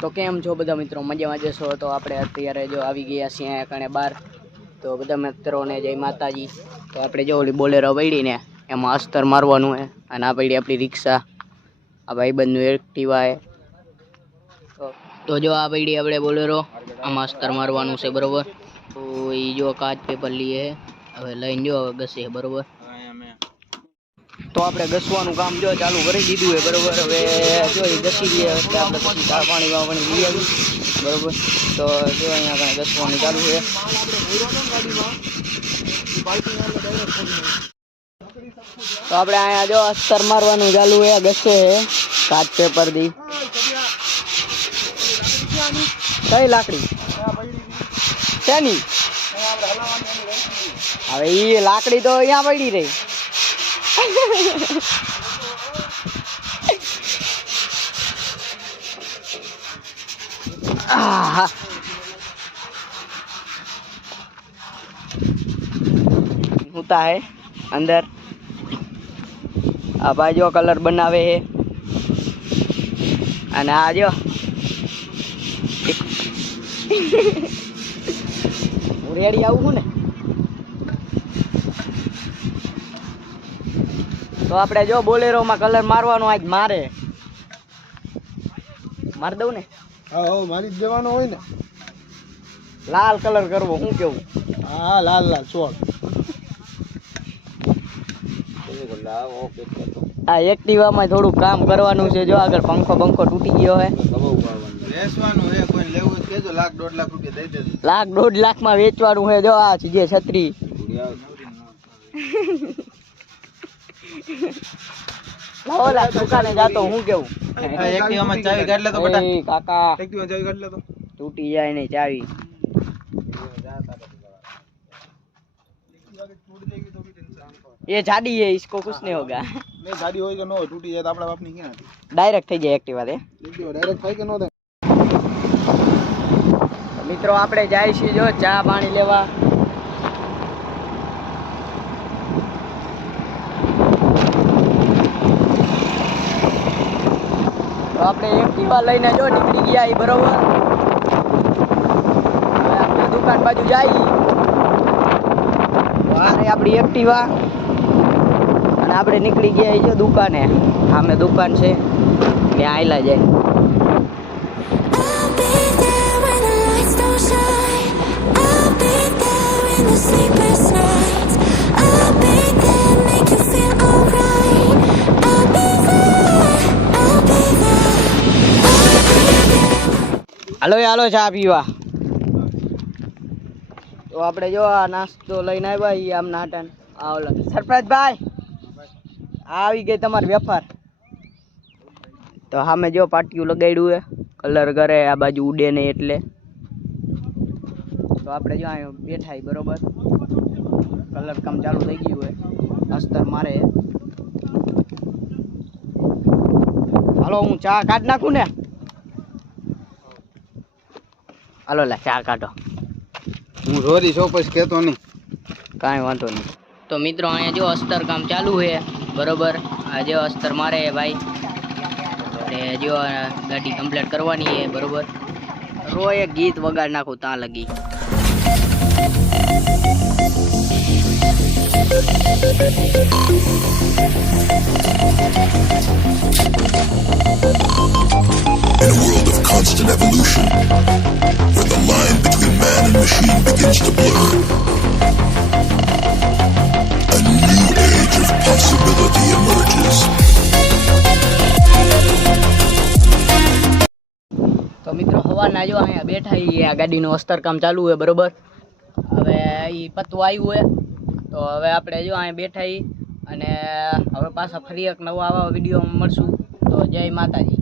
તો કેમ છો બધા મિત્રો? મજામાં જશો તો આપણે અત્યારે જો આવી ગયા છીએ કણે બહાર તો બધા મિત્રોને જય માતાજી. તો આપણે જો ઓલી બોલેરો પડીને એમાં અસ્તર મારવાનું હે. અને આ પડી આપણી રિક્ષા. આ ભાઈબંધનું એક્ટિવા હે. તો જો આ પડી આપણે બોલેરો. આમાં અસ્તર મારવાનું છે, બરોબર? તો એ જો કાચ પેપર લઈએ હવે લઈને જો હવે ઘસે બરોબર? તો આપણે ઘસવાનું કામ જો ચાલુ કરી દીધું છે, બરોબર? હવે જો એ ઘસી દઈએ એટલે આપણે પછી ચા પાણી વાવણી લઈ આવી બરોબર? તો જો અહીંયા આપણે ઘસવાનું ચાલુ છે. તો આપણે અહીંયા જો અસ્તર મારવાનું ચાલુ છે, ઘસે છે, કાચ પેપર દી. કઈ લાકડી? શેની? હવે એ લાકડી તો અહીંયા પડી રહી. આહા. હોતા હે અંદર. આ બાજુ કલર બનાવે હે. અને આ જો. રેડી આવું છું ને? તો આપણે જો બોલેરોમાં કલર મારવાનો આજ મારે. માર દઉં ને? હા હો મારી જ દેવાનો હોય ને. લાલ કલર કરવો હું કેવું? હા લાલ લાલ છોડ આ એક્ટિવામાં થોડું કામ કરવાનું છે જો આગળ પંખો બંખો તૂટી ગયો હે. વેચવાનું હે કોઈ લેવું હોય લાખ દોઢ લાખ લાખમાં વેચવાનું છે જો આ જે છત્રી. લાવો લાખ દુકાને જાતો હું કેવું એક્ટિવામાં ચાવી કાઢ લે તો બેટા એ કાકા એક્ટિવામાં ચાવી કાઢ લે તો તૂટી જાય નહીં ચાવી ये झाड़ी है इसको कुछ नहीं होगा નહીં ગાડી હોય કે ન હોય તૂટી જાય તો આપણા બાપની ક્યાં હતી डायरेक्ट થઈ જાય એક્ટિવા તે ડાયરેક્ટ થાય કે ન થાય મિત્રો આપણે જાય છીએ જો ચા પાણી લેવા તો આપણે એક્ટિવા લઈને જો નીકળી ગયા એ બરોબર. આપણે દુકાન બાજુ જઈએ વારે આપણી એક્ટિવા અને આપણે નીકળી ગયા એ જો દુકાને. સામે દુકાન છે. ત્યાં આયલા જાય. I'll હાલો હાલો ચા પીવા. તો આપણે જો આ નાસ્તો લઈને આવ્યા એ આમ નાટન. આવલો ઓલો સરપ્રાઈઝ આ આવી ગઈ તમારી વેફર. તો સામે જો પાટિયું લગાડ્યું હે, કલર કરે, આ બાજુ ઉડે નહીં એટલે. તો આપણે જો અહીંયા બેઠા બરોબર. કલર કામ ચાલુ થઈ ગયું હે. અસ્તર મારે. હાલો, હું ચા કાઢ નાખું ને? હાલો લા ચા કાઢો. હું રોરી છો પછી કહેતો નહીં. કાંઈ વાંધો નહીં. તો મિત્રો અહીંયા જો અસ્તર કામ ચાલુ છે બરોબર? આ જો અસ્તર મારે ભાઈ. એટલે જો ગાડી કમ્પ્લીટ કરવાની છે બરોબર? રોય એક ગીત વગાડ નાખું ત્યાં લગી. In મિત્રો જો અહીંયા બેઠા છીએ આ ગાડીનું અસ્તર કામ ચાલુ હોય બરોબર. હવે એ પતવું આવ્યું હોય તો હવે આપણે જો અહીંયા બેઠા છીએ અને હવે પાછા ફરી એક નવા આવા વિડીયોમાં મળશું. તો જય માતાજી.